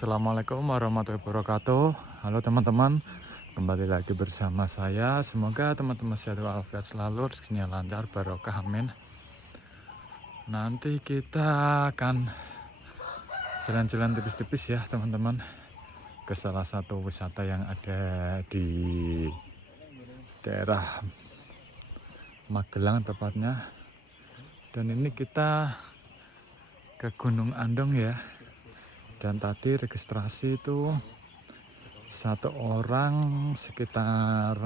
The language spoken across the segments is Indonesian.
Assalamualaikum warahmatullahi wabarakatuh. Halo teman-teman, kembali lagi bersama saya. Semoga teman-teman sehat walafiat selalu, rezekinya lancar, barokah, amin. Nanti kita akan jalan-jalan tipis-tipis ya teman-teman, ke salah satu wisata yang ada di daerah Magelang tepatnya. Dan ini kita ke Gunung Andong ya. Dan tadi registrasi itu satu orang sekitar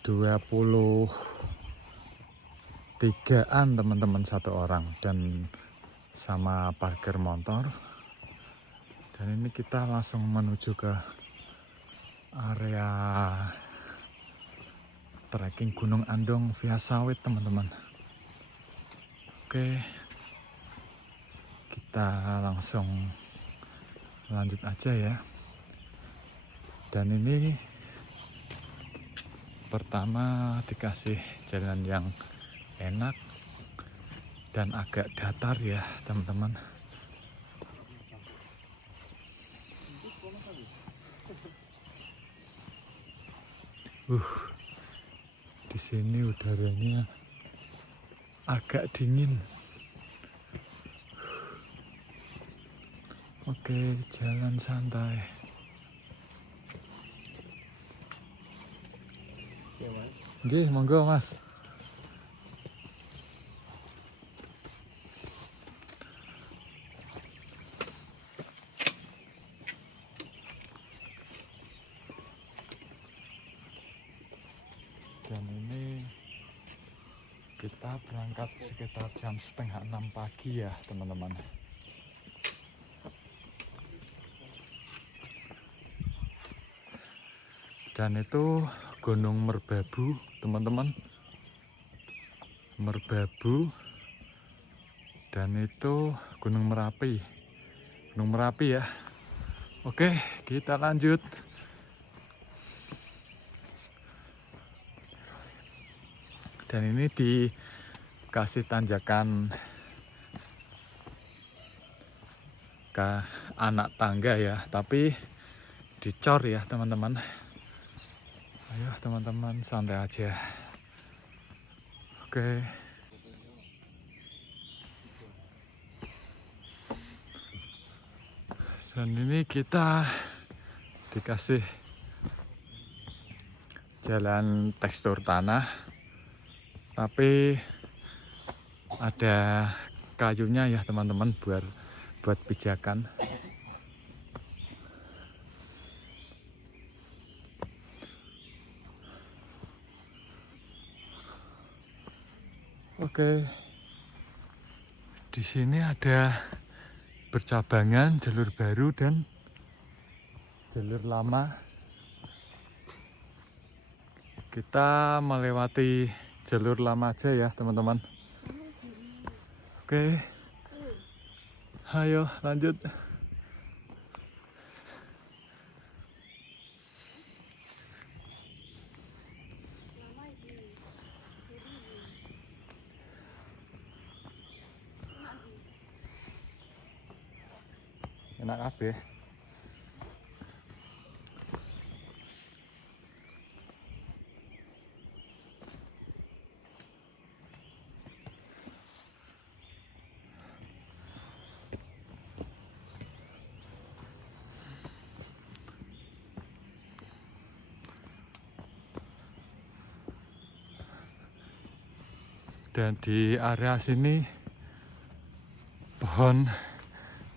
23-an teman-teman satu orang, dan sama parkir motor. Dan ini kita langsung menuju ke area trekking Gunung Andong via sawit teman-teman. Oke, kita langsung lanjut aja ya. Dan ini pertama dikasih jalan yang enak dan agak datar ya teman-teman. Di sini udaranya agak dingin. Oke, jalan santai. Oke, monggo mas. Dan ini kita berangkat sekitar jam 5:30 pagi ya teman-teman. Dan itu Gunung Merbabu teman-teman, Merbabu. Dan itu Gunung Merapi ya. Oke, kita lanjut. Dan ini dikasih tanjakan ke anak tangga ya, tapi dicor ya teman-teman. Ayo teman-teman, santai aja. Oke. Dan ini kita dikasih jalan tekstur tanah, tapi ada kayunya ya teman-teman, buat pijakan. Oke, di sini ada bercabangan jalur baru dan jalur lama. Kita melewati jalur lama aja ya teman-teman. Oke, ayo lanjut. Enak kabeh. Dan di area sini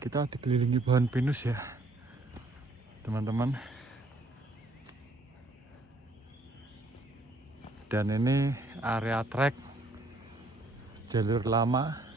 kita dikelilingi pohon pinus ya teman-teman. Dan ini area trek jalur lama.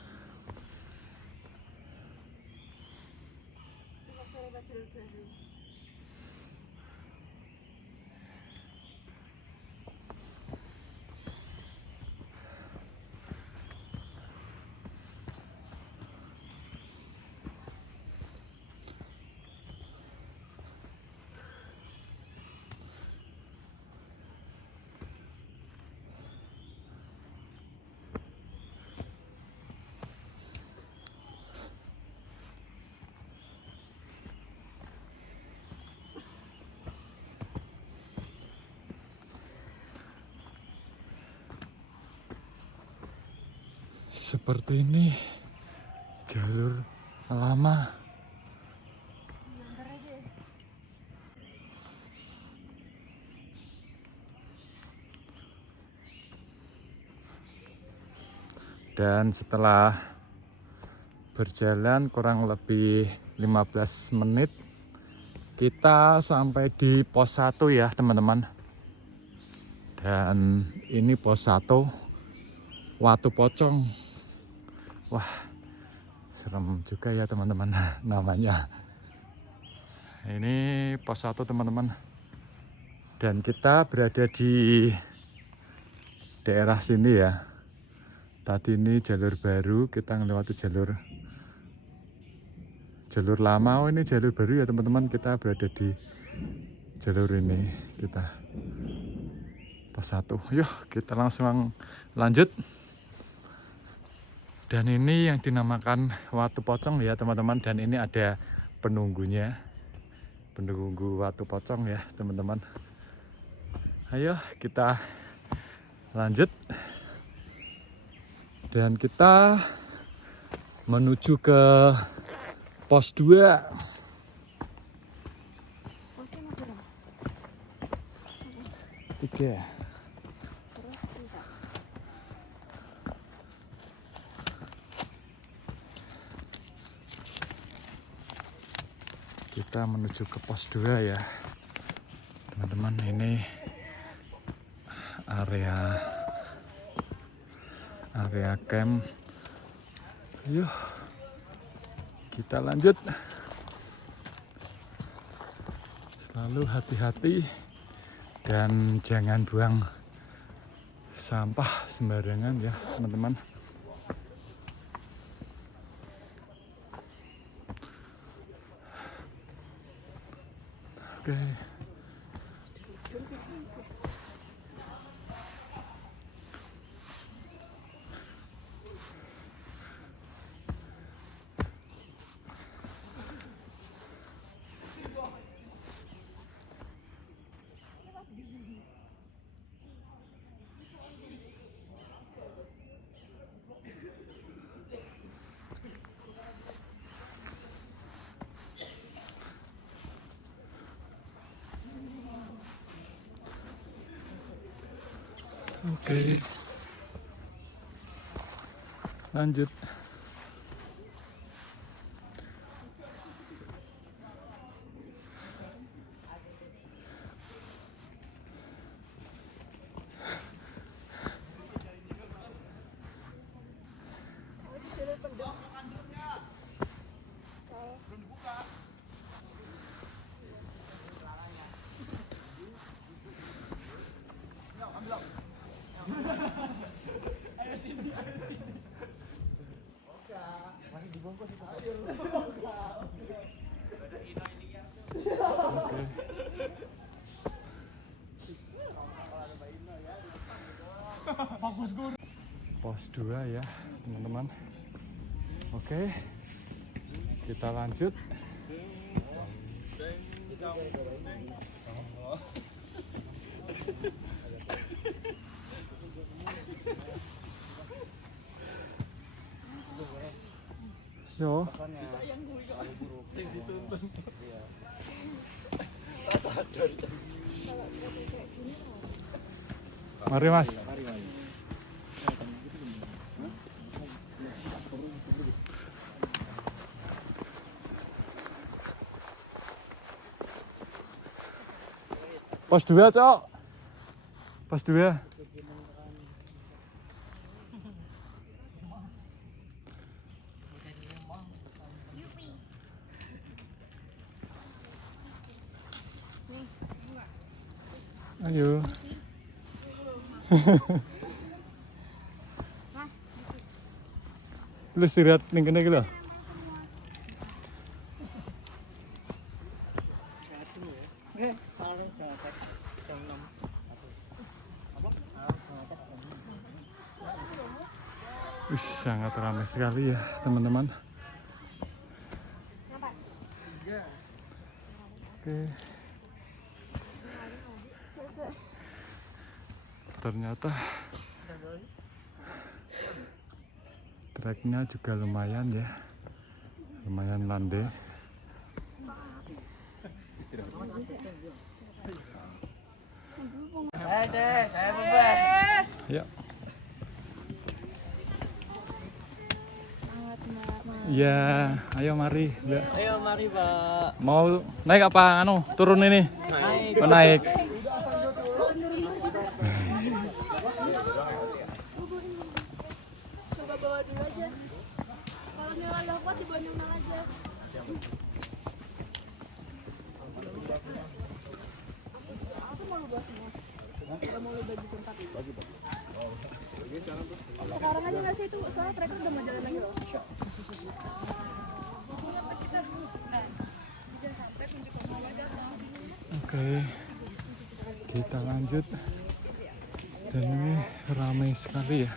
Seperti ini jalur lama. Dan setelah berjalan kurang lebih 15 menit kita sampai di pos 1 ya teman-teman. Dan ini pos 1 Watu Pocong. Wah, serem juga ya teman-teman namanya. Ini pos 1 teman-teman. Dan kita berada di daerah sini ya. Tadi ini jalur baru, kita melewati jalur lama. Oh, ini jalur baru ya teman-teman. Kita berada di jalur ini. Kita pos 1. Yuk kita langsung lanjut. Dan ini yang dinamakan Watu Pocong ya teman-teman. Dan ini ada penunggunya, penunggu Watu Pocong ya teman-teman. Ayo kita lanjut. Dan kita menuju ke pos 2. Posnya mau berapa? 3. Terus kita. Kita menuju ke pos 2 ya teman-teman. Ini area camp. Yuk kita lanjut. Selalu hati-hati dan jangan buang sampah sembarangan ya teman-teman. Oke. Oke. Lanjut. Pos 2 ya teman-teman. Oke, kita lanjut. Yo. Mari Mas. Pos 2, Cok. Pos 2. Ayo. Lu istirahat ning kene iki lho. Sangat ramai sekali ya teman-teman. Oke. Ternyata Treknya juga lumayan ya, lumayan landai. Saya bebas. Yuk. Semangat Mbak. Ya, ayo mari, Mbak. Ayo mari Pak. Mau naik apa? Anu, turun ini. Naik. Oh, naik. Coba bawa dulu aja. Kalau misalnya nggak kuat dibawa nyumbang aja. Aku mau lu bawa semua. Kalau mau lu bagi tempat. Sekarang aja nggak sih itu soalnya mereka udah mau jalan lagi loh. Oke, kita lanjut. Dan ini ramai sekali ya.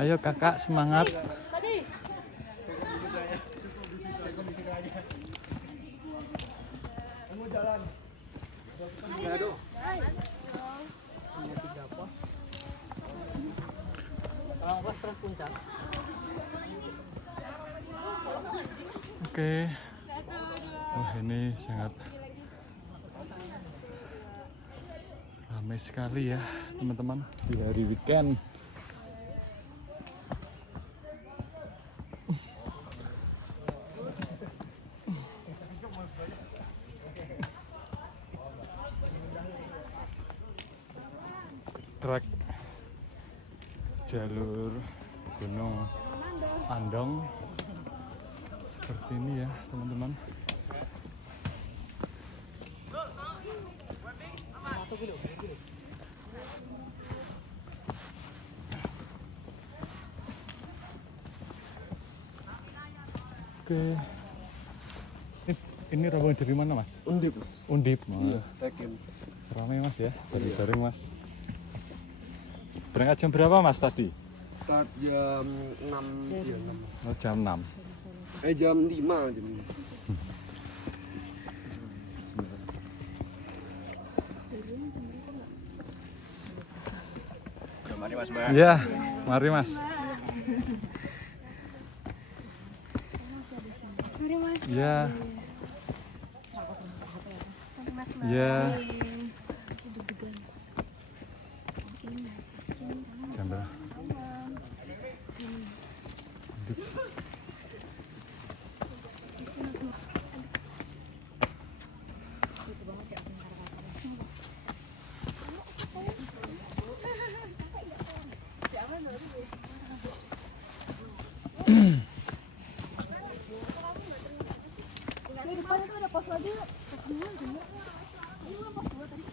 Ayo kakak, semangat. Oke. Wah, ini sangat ramai sekali ya teman-teman di hari weekend. Trek jalur Gunung Andong seperti ini ya teman-teman. Oke, ini rombongan dari mana mas? Undip. Undip. Iya, yakin. Ramai mas ya, dari jaring mas. Berangkat jam berapa mas tadi? Start jam 6. Iya, 6. Oh, jam 6. Jam 5 jam 5. Mari Mas Mbak. Iya, mari mas. Mari Mas. Iya, Mas. iya. Masih deg-degan. Jam berapa? Di depan itu ada pos lagi. Pos 2 bener. Ini pos 2 tadi.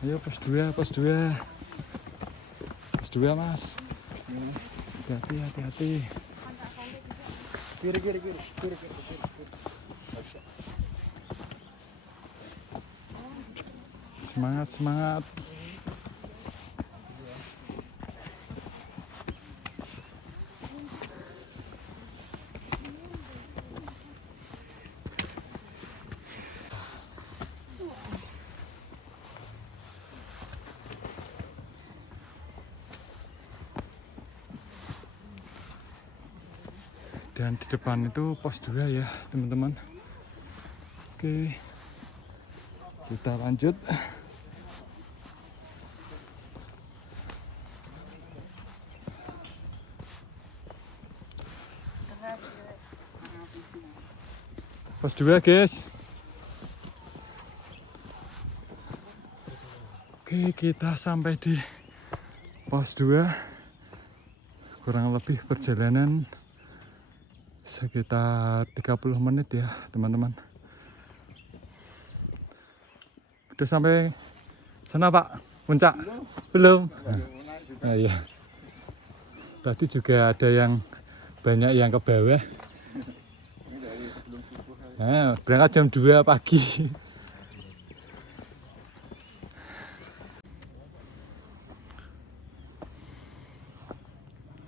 Ayo pos 2, pos 2. Pos 2 mas. Hati-hati, hati-hati. Kiri. Semangat, semangat. Dan di depan itu pos 2 ya teman-teman. Oke, kita lanjut. Pos 2 guys. Oke, kita sampai di pos 2. Kurang lebih perjalanan sekitar 30 menit ya teman-teman. Udah sampai sana Pak, Puncak? Belum. Nah, iya. Tadi juga ada yang banyak yang ke bawah. Nah, berangkat jam 2 pagi.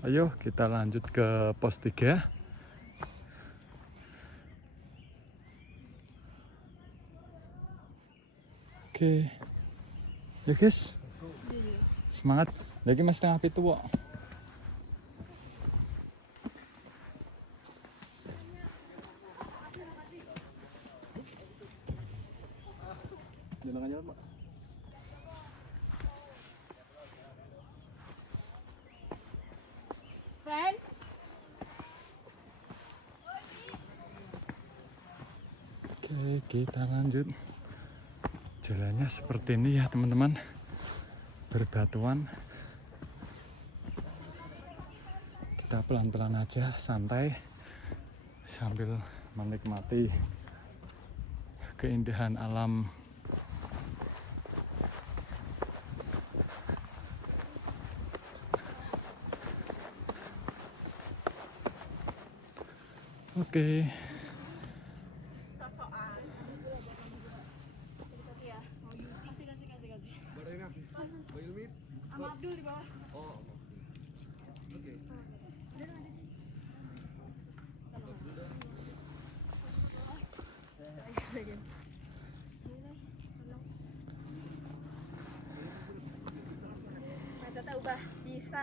Ayo kita lanjut ke pos 3. Oke. Ya guys. Semangat. Lagi mas setengah pitu kok. Friend. Oke, kita lanjut. Jalannya seperti ini ya teman-teman. Berbatuan. Kita pelan-pelan aja, santai. Sambil menikmati keindahan alam. Oke. Sosokan. Ya. Kasih. Sama Abdul di bawah. Mata ubah bisa.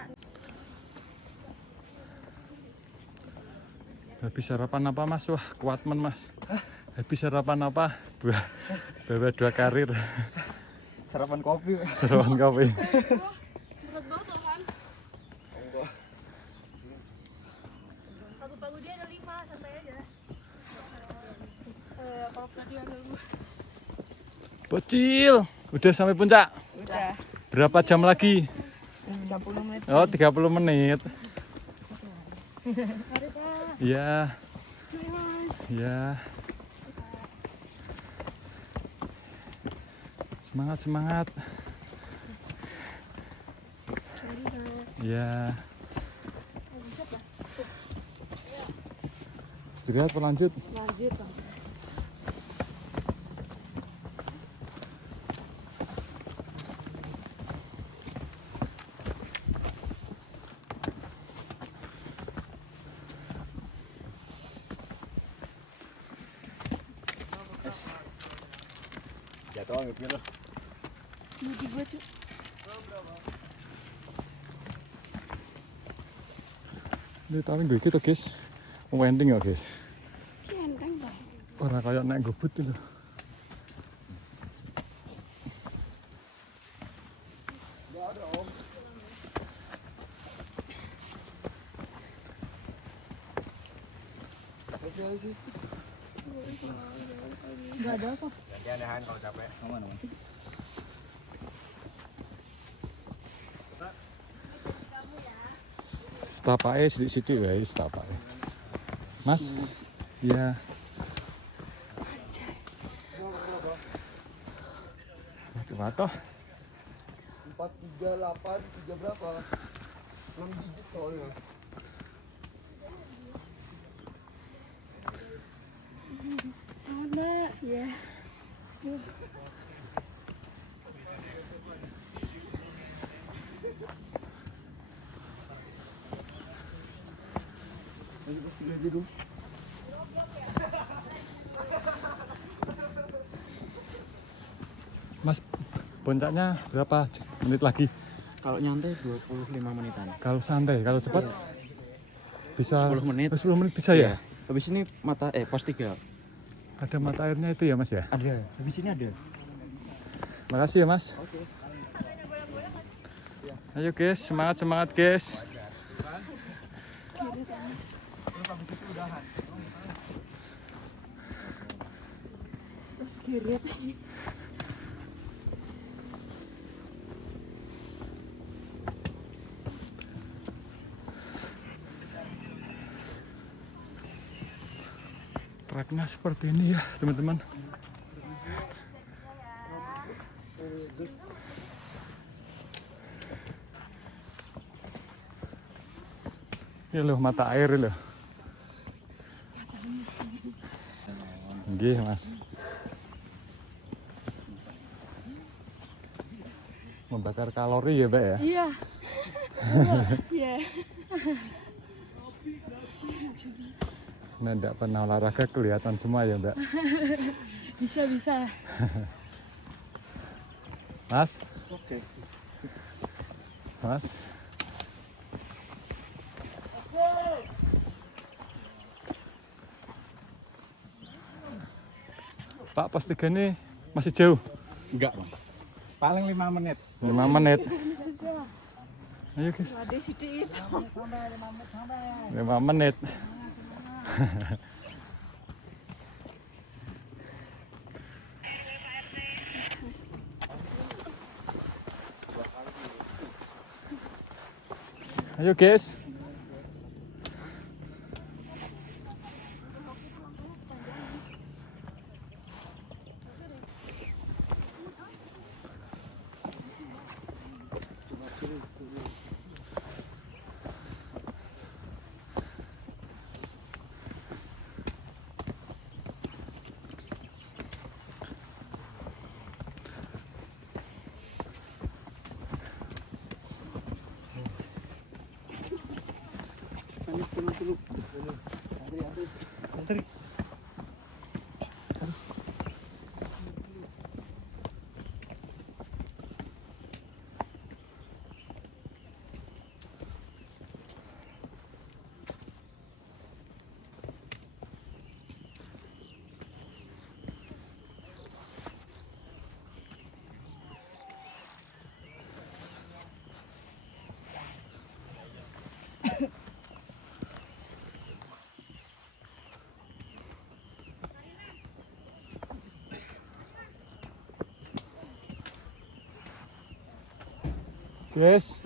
Habis sarapan apa mas? Wah kuat men mas. Habis sarapan apa? Bawa 2 karir. Sarapan kopi. Sarapan kopi. Berat banget loh kan. Pagu-pagu dia ada 5, santai aja. Kalau tadi ada 5. Bocil. Udah sampai puncak? Udah. Berapa jam lagi? 30 menit. Oh 30 menit. Mari Pak. Iya. Yuk Mas. Iya. Semangat. Iya. Istirahat apa lanjut? Lanjut Bang. Jatuh nggak kira. Muji gue tuh. Ini tapi gue gitu guys. Wending ya guys. Enteng Bang. Orang kayak naik gubut itu. Gak ada apa. Gantian kalau capek. Aman. Setapae sidik-sidik wae setapae. Mas? Iya. Cuma toh 438 3 berapa? 6 digit soalnya. Selamat Mbak. Ya. Mas puncaknya berapa menit lagi? Kalau nyantai 25 menitan. Kalau santai, kalau cepat bisa 10 menit. 10 menit bisa ya? Habis ini pos 3. Ada mata airnya itu ya Mas ya? Ada. Habis ini ada. Makasih ya Mas. Ayo guys, semangat guys. Kirit. Treknya seperti ini ya teman-teman. Ini loh mata air loh. Nggih, Mas. Membakar kalori ya, Mbak ya? Iya. Iya. Nah, enggak pernah olahraga kelihatan semua ya, Mbak. Bisa. Mas, Oke. Mas. Pak, pos 3 ini masih jauh. Enggak, Bang. Paling 5 menit. 5 menit. Ayo, guys. Ada sidik itu. 5 menit. Ayo, guys. Guys.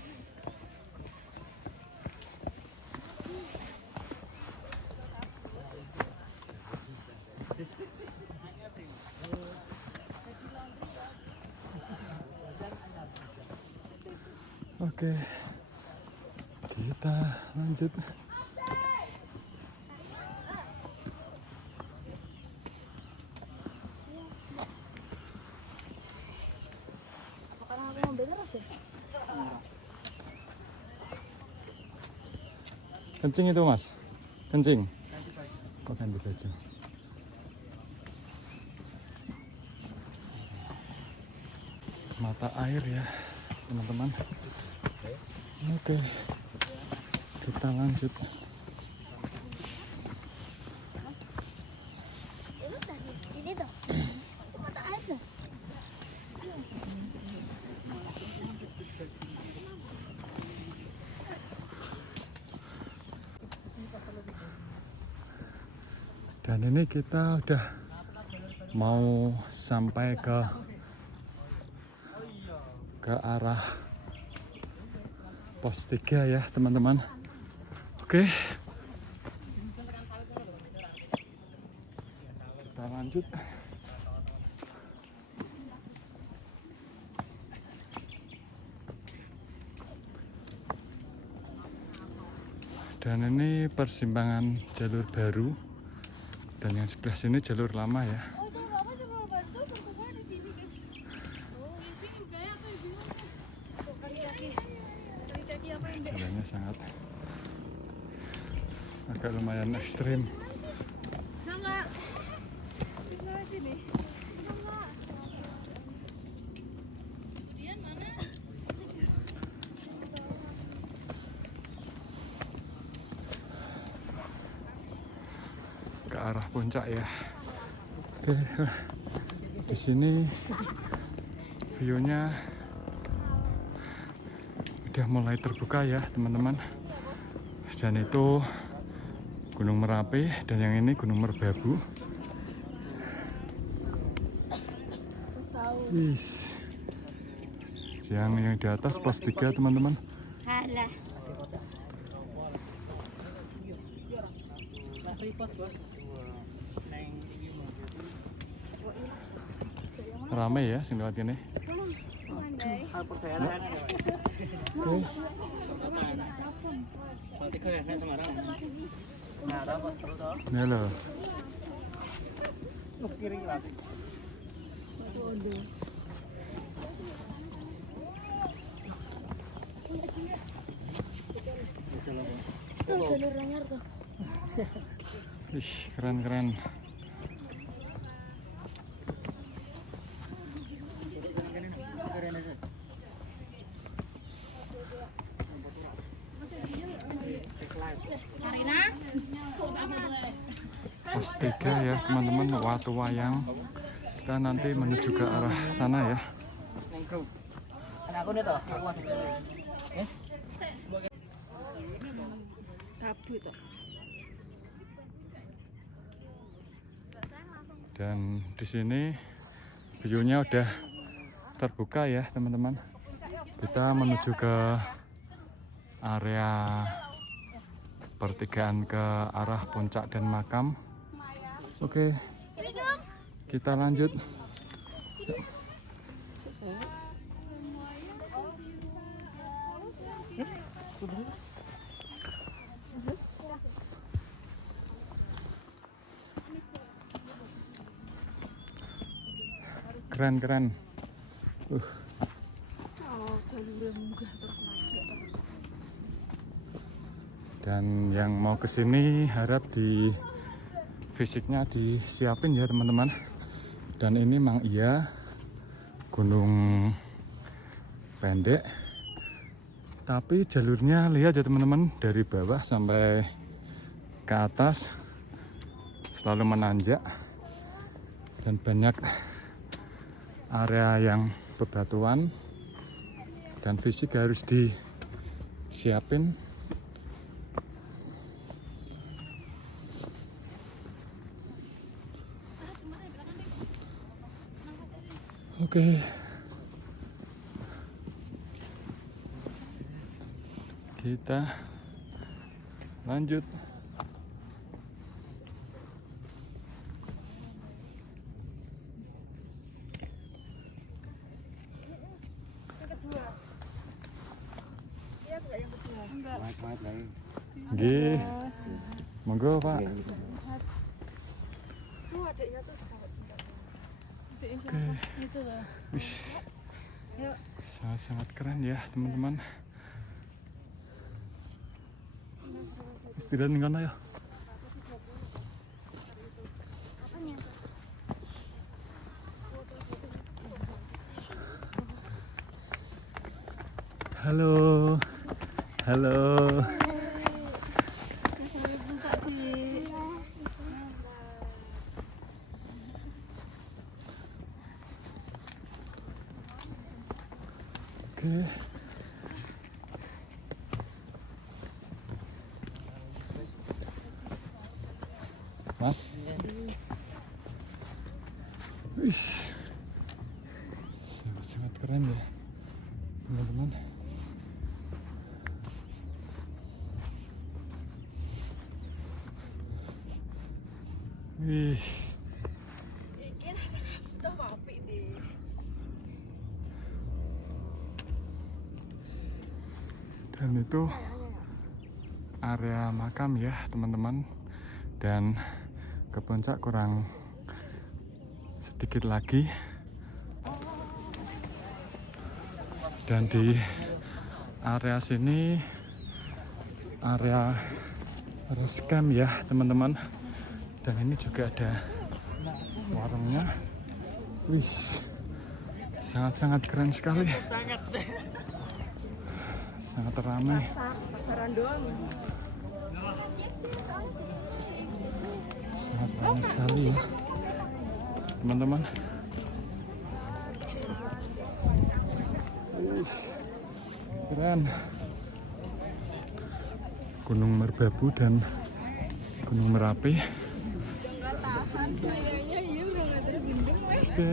Oke. Kita lanjut. Bukan aku ngambil terus ya? Kencing itu, Mas. Kencing. Kok ganti baju? Mata air ya, teman-teman. Oke. Kita lanjut. Ini tuh. Mata air tuh. Dan ini kita udah mau sampai ke arah pos 3 ya, teman-teman. Oke. Kita lanjut. Dan ini persimpangan jalur baru. Dan yang sebelah sini jalur lama ya. Oh, coba apa coba bantu pertemuan di sini kan. Oh, ini juga ya aku bingung. Kaki apa yang Jalannya sangat agak lumayan ekstrim. Enggak. Di sini. Enggak. Kemudian mana? Ke arah puncak ya. Oke, di sini view-nya udah mulai terbuka ya, teman-teman. Dan itu Gunung Merapi dan yang ini Gunung Merbabu. Terus tahu. Is. Yang di atas pos 3, teman-teman. Halah. Rame ya sing lewat ini. Mandai. Oke. Halo. Itu jalur anyar tuh. Ih, keren. Pos 3 ya teman-teman, Watu Wayang. Kita nanti menuju ke arah sana ya. Tabu tuh. Dan di sini view-nya udah terbuka ya teman-teman. Kita menuju ke area pertigaan ke arah puncak dan makam. Oke, kita lanjut. Keren. Oh, jalur yang munggah terus naik terus. Dan yang mau kesini harap di fisiknya disiapin ya teman-teman. Dan ini Mang Iya, gunung pendek, tapi jalurnya lihat ya teman-teman, dari bawah sampai ke atas selalu menanjak dan banyak area yang bebatuan dan fisik harus disiapin. Oke. Kita lanjut. Nggih. Monggo, Pak. Tuh adiknya tuh. Oke. Itu loh. Wih. Sangat keren ya, teman-teman. Istirahat nih kono ya. Halo. Kesannya puncak di. Oke. Mas. Wis. Sangat keren ya, teman-teman. Wih. Dan itu area makam ya teman-teman, dan ke puncak kurang sedikit lagi. Dan di area sini area scam ya teman-teman, dan ini juga ada warungnya. Wih, sangat keren sekali, sangat ramai. Pasaran doang. Sangat ramai sekali ya teman-teman. Keren. Gunung Merbabu dan Gunung Merapi. Oke.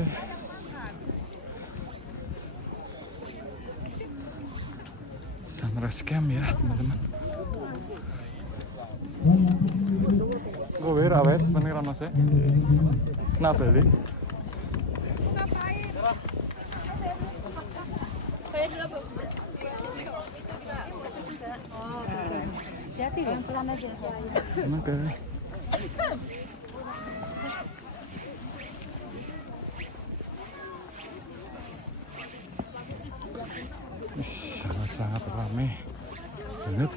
Sunrise camp ya teman-teman. Gue wira wes meneng rano se. Kenapa beli? Hati-hati yang pelan aja. Oke. Sangat-sangat ramai banget.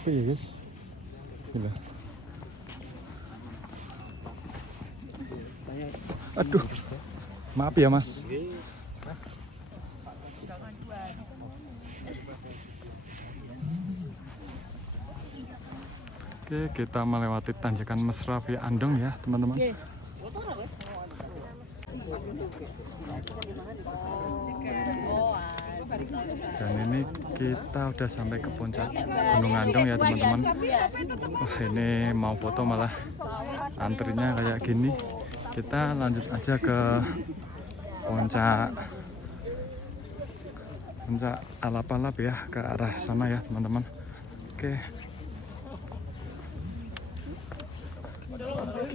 Oke ya guys, gila. Aduh, maaf ya mas. Oke, kita melewati tanjakan Mesra via Andong ya teman-teman. Dan ini kita udah sampai ke puncak Gunung Andong ya teman-teman. Wah, ini mau foto malah antrinya kayak gini. Kita lanjut aja ke puncak Alap-alap ya, ke arah sana ya teman-teman. Oke,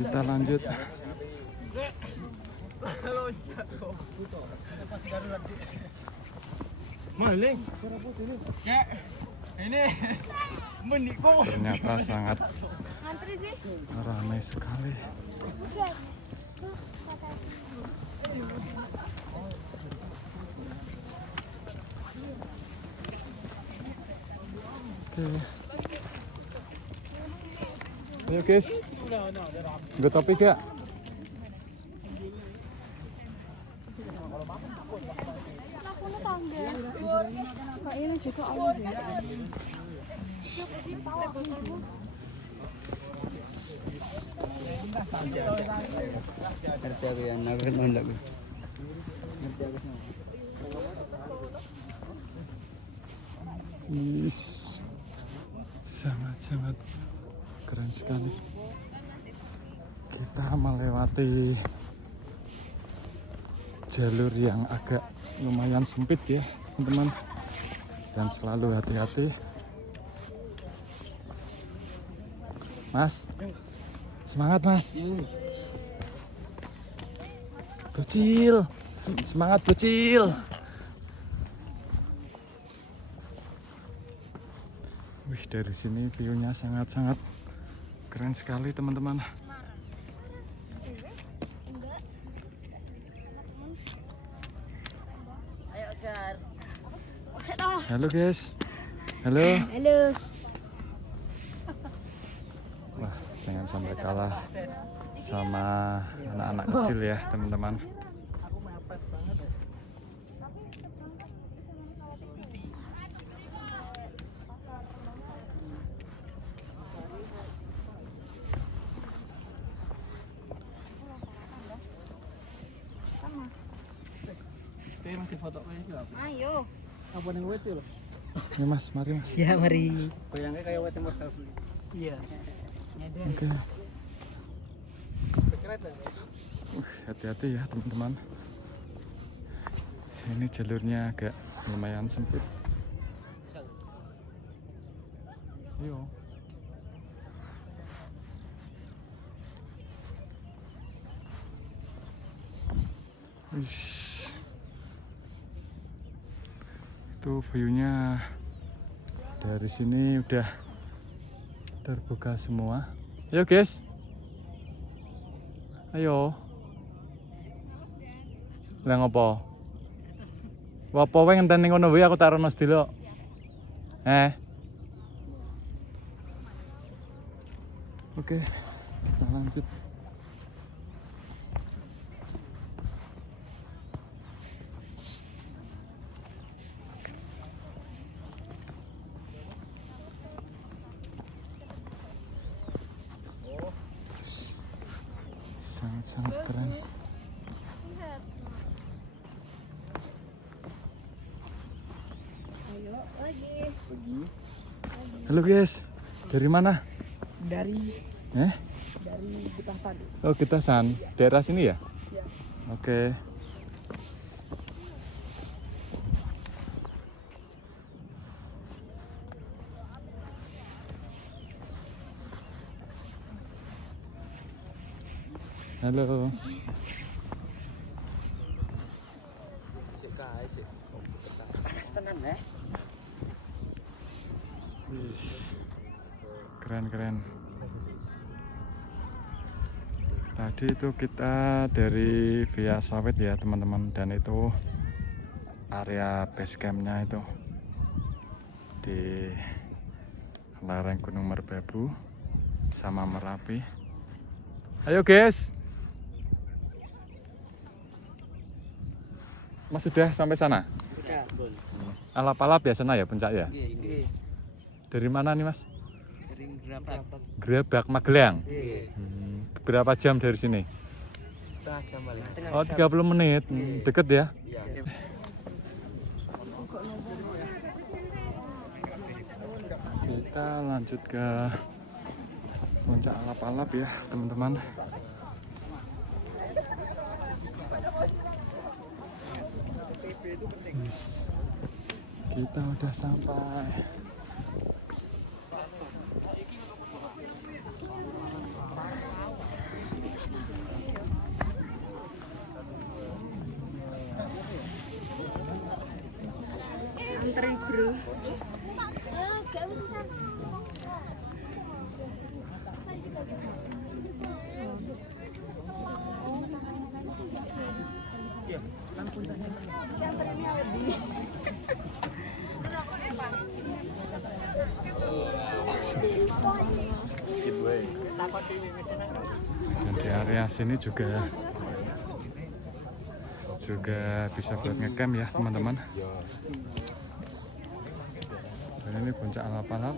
kita lanjut. Maling. Ya, ini menikung. Ternyata sangat Antri sih. ramai sekali. Oke. Ayo guys, gue topik ya. Kak ini juga awal sih. Is sangat-sangat keren sekali. Kita melewati jalur yang agak lumayan sempit ya teman-teman, dan selalu hati-hati. Mas, semangat mas. Bocil, semangat bocil. Wih, dari sini view-nya sangat-sangat keren sekali teman-teman. Halo guys. Halo. Halo. Wah, jangan sampai kalah sama anak-anak kecil ya teman-teman. Masih foto kayak apa? Ayo. Apa yang wet loh? Ya mas, mari mas. Ya mari. Bayangnya kayak wet yang mortal. Iya. Oke. Hati-hati ya teman-teman. Ini jalurnya agak lumayan sempit. Yo. Wish. Itu view-nya dari sini udah terbuka semua. Ayo guys, ayo. Lah ngopo? Apa wae ngenteni ngono wae aku tarono sedelo. Oke, kita lanjut. Sangat-sangat keren. Ayo lagi. Halo guys, dari mana? Dari Getasan. Oh Getasan, daerah sini ya? Ya. Oke. Halo. Tenan ya. Wih, keren. Tadi itu kita dari via sawit ya teman-teman, dan itu area base campnya itu di lereng Gunung Merbabu sama Merapi. Ayo guys, Mas sudah sampai sana? Sudah. Alap-alap ya sana ya puncak ya? Iya. Dari mana nih Mas? Dari Gerabak. Gerabak Magelang. Iya. Berapa jam dari sini? Setengah jam paling. Oh 30 menit, deket ya? Iya. Kita lanjut ke puncak alap-alap ya teman-teman. Kita udah sampai. Antri bro. Dan di area sini juga bisa buat ngecamp ya teman-teman. Dan ini puncak alap-alap.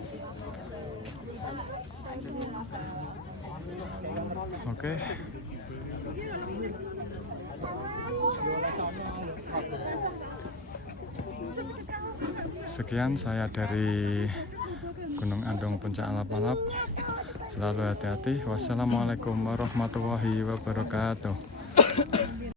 Oke. Sekian saya dari Gunung Andong Puncak Alap-alap. Selalu hati-hati. Wassalamualaikum warahmatullahi wabarakatuh.